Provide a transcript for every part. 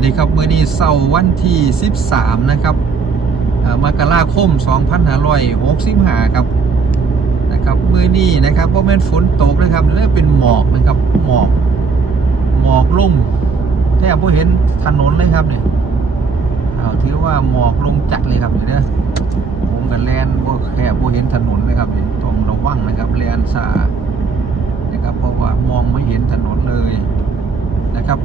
สดีครับเมื้อนี้เสาร์วันที่ 13 นะครับมกราคม 2565 ครับนะครับเมื้อนี้นะครับเพราะแม่นฝนตกนะครับเริ่มเป็นหมอกนะครับหมอกหมอกลงแทบไม่เห็นถนนเลยครับเนี่ยอ้าวถือว่าหมอกลงจัดเลยครับเดี๋ยนะผมกับแลนบ่แค่บ่เห็นถนนนะครับต้องระวังนะครับแลนซานะครับเพราะว่ามองไม่เห็นถนนเลยนะครับ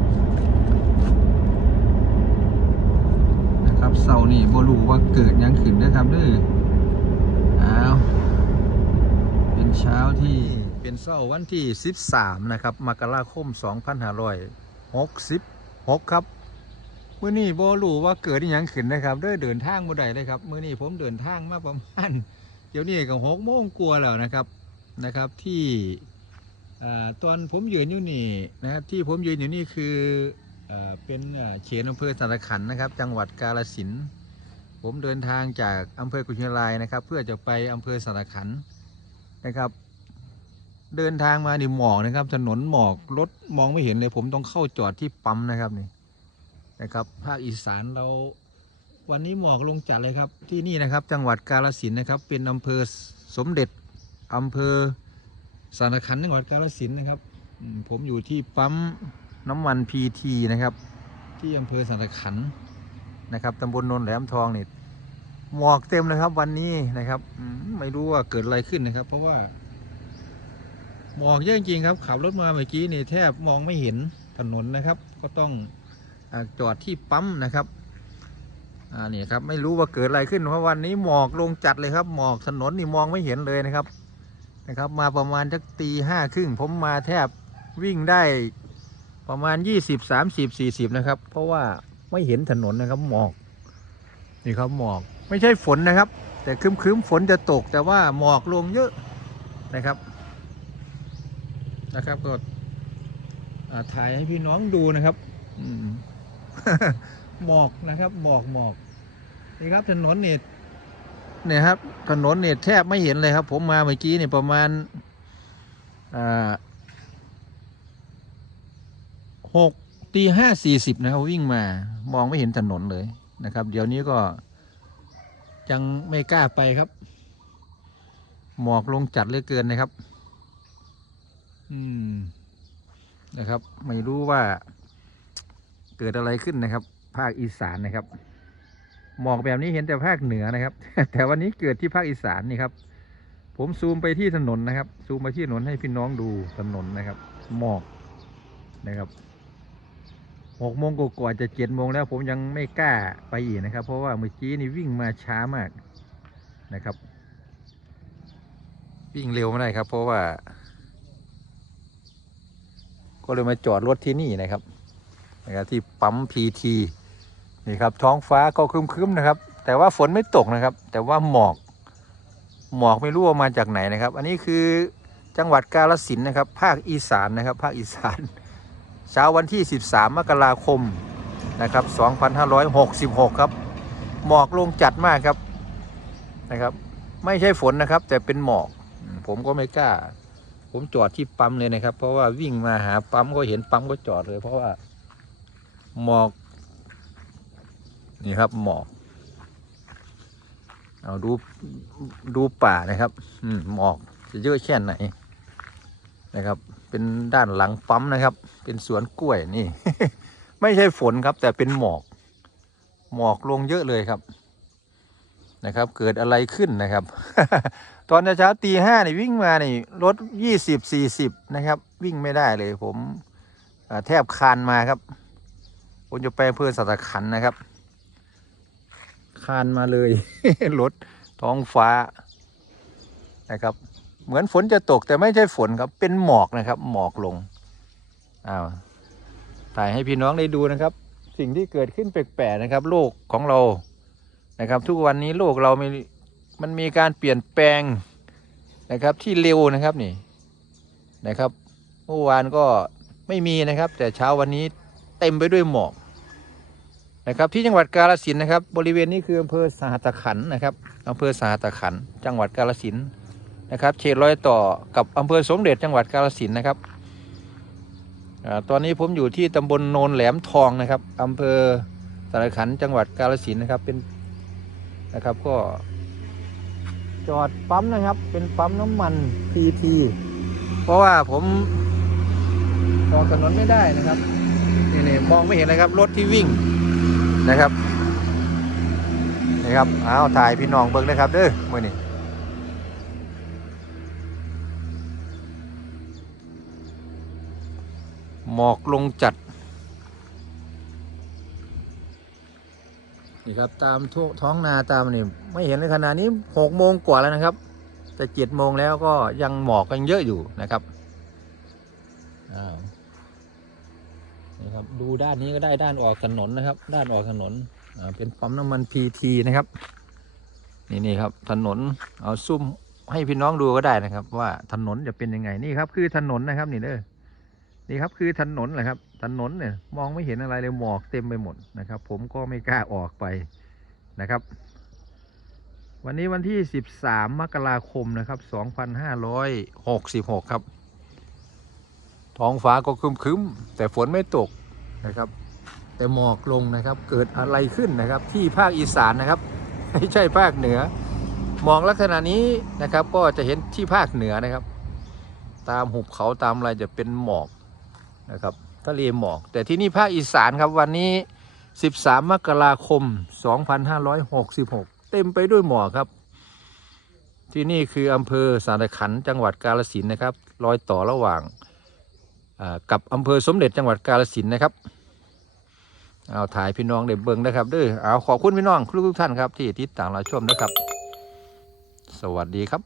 นะครับเสานี่บ่รู้ว่าเกิดยังขึ้นนะครับเด้ออ้าวเป็นเช้าที่เป็นเสาวันที่ 13 นะครับมกราคม 2566 ครับมื้อนี้บ่รู้ว่าเกิดยังขึ้นนะครับเด้อเดินทางบ่ได้เลยครับมื้อนี้ผมเดินทางมาประมาณเดี๋ยวนี้ก็6โมงกว่าแล้วนะครับนะครับที่ตอนผมยืนอยู่นี่นะครับที่ผมยืนอยู่นี่คือ เป็นเขตอำเภอสารขันนะครับ จังหวัดกาฬสินผมเดินทางจากอำเภอกุชินารายนะครับ เพื่อจะไปอำเภอสารขันนะครับ เดินทางมานี่หมอกนะครับ ถนนหมอกรถมองไม่เห็นเลย ผมต้องเข้าจอดที่ปั๊มนะครับนี่นะครับภาคอีสานเราวันนี้หมอกลงจัดเลยครับที่นี่นะครับจังหวัดกาฬสินนะครับ เป็นอำเภอสมเด็จอำเภอสารขันจังหวัดกาฬสินนะครับ ผมอยู่ที่ปั๊ม น้ำมันพีทีนะครับ ที่อำเภอสันตะขันนะครับตำบลนนท์แหลมทองนี่หมอกเต็มเลยครับวันนี้นะครับไม่รู้ว่าเกิดอะไรขึ้นนะครับ เพราะว่าหมอกเยอะจริงครับ ขับรถมาเมื่อกี้นี่แทบมองไม่เห็นถนนนะครับ ก็ต้องอจอดที่ปั๊มนะครับอ่านี่ครับไม่รู้ว่าเกิดอะไรขึ้นเพราะวันนี้หมอกลงจัดเลยครับหมอกถนนนี่มองไม่เห็นเลยนะครับนะครับ มาประมาณสักตีห้าครึ่งผมมาแทบวิ่งได้ ประมาณ 20 30 40 นะครับ เพราะว่าไม่เห็นถนนนะครับหมอก นี่ครับหมอกไม่ใช่ฝนนะครับ แต่ครึ้มคืมๆฝนจะตกแต่ว่าหมอกลงเยอะนะครับนะครับก็ถ่ายให้พี่น้องดูนะครับหมอกนะครับหมอกหมอกนี่ครับถนนเนี่ยเนี่ยครับถนนเนี่ยแทบไม่เห็นเลยครับ ผมมาเมื่อกี้เนี่ยประมาณอ่า หกตีห้าสี่สิบนะครับวิ่งมามองไม่เห็นถนนเลยนะครับ เดี๋ยวนี้ก็ยังไม่กล้าไปครับ หมอกลงจัดเหลือเกินนะครับ อืมนะครับ ไม่รู้ว่า เกิดอะไรขึ้นนะครับ ภาคอีสานนะครับ หมอกแบบนี้เห็นแต่ภาคเหนือนะครับ แต่วันนี้เกิดที่ภาคอีสานนี่ครับ ผมซูมไปที่ถนนนะครับ ซูมไปที่ถนนให้พี่น้องดูถนนนะครับ หมอกนะครับ หกโมงกว่าจะเจ็ดโมงแล้วผมยังไม่กล้าไปอีกนะครับ เพราะว่าเมื่อกี้นี่วิ่งมาช้ามากนะครับ วิ่งเร็วไม่ได้ครับ เพราะว่า ก็เลยมาจอดรถที่นี่นะครับนะครับที่ปั๊มพีทีนี่ครับท้องฟ้าก็ครึ้มๆนะครับ แต่ว่าฝนไม่ตกนะครับ แต่ว่าหมอกหมอกไม่รู้ว่ามาจากไหนนะครับ อันนี้คือจังหวัดกาฬสินนะครับ ภาคอีสานนะครับ ภาคอีสาน เช้าวันที่ 13 มกราคมนะครับ2566 ครับ หมอกลงจัดมากครับนะครับ ไม่ใช่ฝนนะครับ แต่เป็นหมอก ผมก็ไม่กล้า ผมจอดที่ปั๊มเลยนะครับ เพราะว่าวิ่งมาหาปั๊มก็เห็นปั๊มก็จอดเลย เพราะว่าหมอก นี่ครับหมอก เอาดูดูป่านะครับ อืมหมอกจะเยอะแค่ไหน นะครับ เป็นด้านหลังปั๊มนะครับ เป็นสวนกล้วยนี่ ไม่ใช่ฝนครับ แต่เป็นหมอก หมอกลงเยอะเลยครับนะครับ เกิดอะไรขึ้นนะครับ ตอนเช้าตีห้านี่วิ่งมานี่รถยี่สิบสี่สิบนะครับ วิ่งไม่ได้เลย ผมแทบคานมาครับผมจะไปอำเภอสัตขันนะครับ คานมาเลย รถท้องฟ้านะครับ เหมือนฝนจะตกแต่ไม่ใช่ฝนครับ เป็นหมอกนะครับ หมอกลงอ้าวถ่ายให้พี่น้องได้ดูนะครับ สิ่งที่เกิดขึ้นแปลกๆนะครับ โลกของเรานะครับ ทุกวันนี้โลกเรามีมันมีการเปลี่ยนแปลงนะครับ ที่เร็วนะครับนี่นะครับเมื่อวานก็ไม่มีนะครับ แต่เช้าวันนี้เต็มไปด้วยหมอกนะครับ ที่จังหวัดกาฬสินนะครับ บริเวณนี้คืออำเภอสาหัตขันนะครับอำเภอสาหัตขัน จังหวัดกาฬสิน นะครับเขตรอยต่อกับอำเภอสมเด็จจังหวัดกาฬสินธุ์นะครับอตอนนี้ผมอยู่ที่ตำบลโนนแหลมทองนะครับอำเภอสารขันจังหวัดกาฬสินธุ์นะครับเป็นนะครับก็จอดปั๊มนะครับ เป็นปั๊มน้ำมันพีทีเพราะว่าผมออกถนนไม่ได้นะครับนี่นมองไม่เห็นเลยครับรถที่วิ่งนะครับนี่ครับเอาวถ่ายพี่น้องเบิ้งนะครับเด้อมื่อนี้ หมอกลงจัด นี่ครับตามทท้องนาตามนี่ไม่เห็นในขณะนี้หกโมงกว่าแล้วนะครับ จะเจ็ดโมงแล้วก็ยังหมอกกันเยอะอยู่นะครับนี่ครับดูด้านนี้ก็ได้ด้านออกถนนนะครับ ด้านออกถนนเป็นปั๊มน้ำมันพีทีนะครับ นี่นี่ครับถนนเอาซุ่มให้พี่น้องดูก็ได้นะครับ ว่าถนนจะเป็นยังไงนี่ครับ คือถนนนะครับนี่เด้อ นี่ครับคือถนนแหละครับ ถนนเนี่ยมองไม่เห็นอะไรเลยหมอกเต็มไปหมดนะครับ ผมก็ไม่กล้าออกไปนะครับ วันนี้วันที่ 13 มกราคมนะครับ 2566 ครับ ท้องฟ้าก็ครึมๆแต่ฝนไม่ตกนะครับ แต่หมอกลงนะครับเกิดอะไรขึ้นนะครับ ที่ภาคอีสานนะครับไม่ใช่ภาคเหนือ มองลักษณะนี้นะครับ ก็จะเห็นที่ภาคเหนือนะครับ ตามหุบเขาตามอะไรจะเป็นหมอก นะครับทะเลหมอก แต่ที่นี่ภาคอีสานครับวันนี้ 13 มกราคม 2566 เต็มไปด้วยหมอกครับ ที่นี่คืออำเภอสารขันจังหวัดกาฬสินนะครับรอยต่อระหว่างกับอำเภอสมเด็จจังหวัดกาฬสินนะครับเอาถ่ายพี่น้องเด็เบิงนะครับเด้อเอาขอบคุณพี่น้องทุกท่านครับที่ติดตามเราชมนะครับ สวัสดีครับ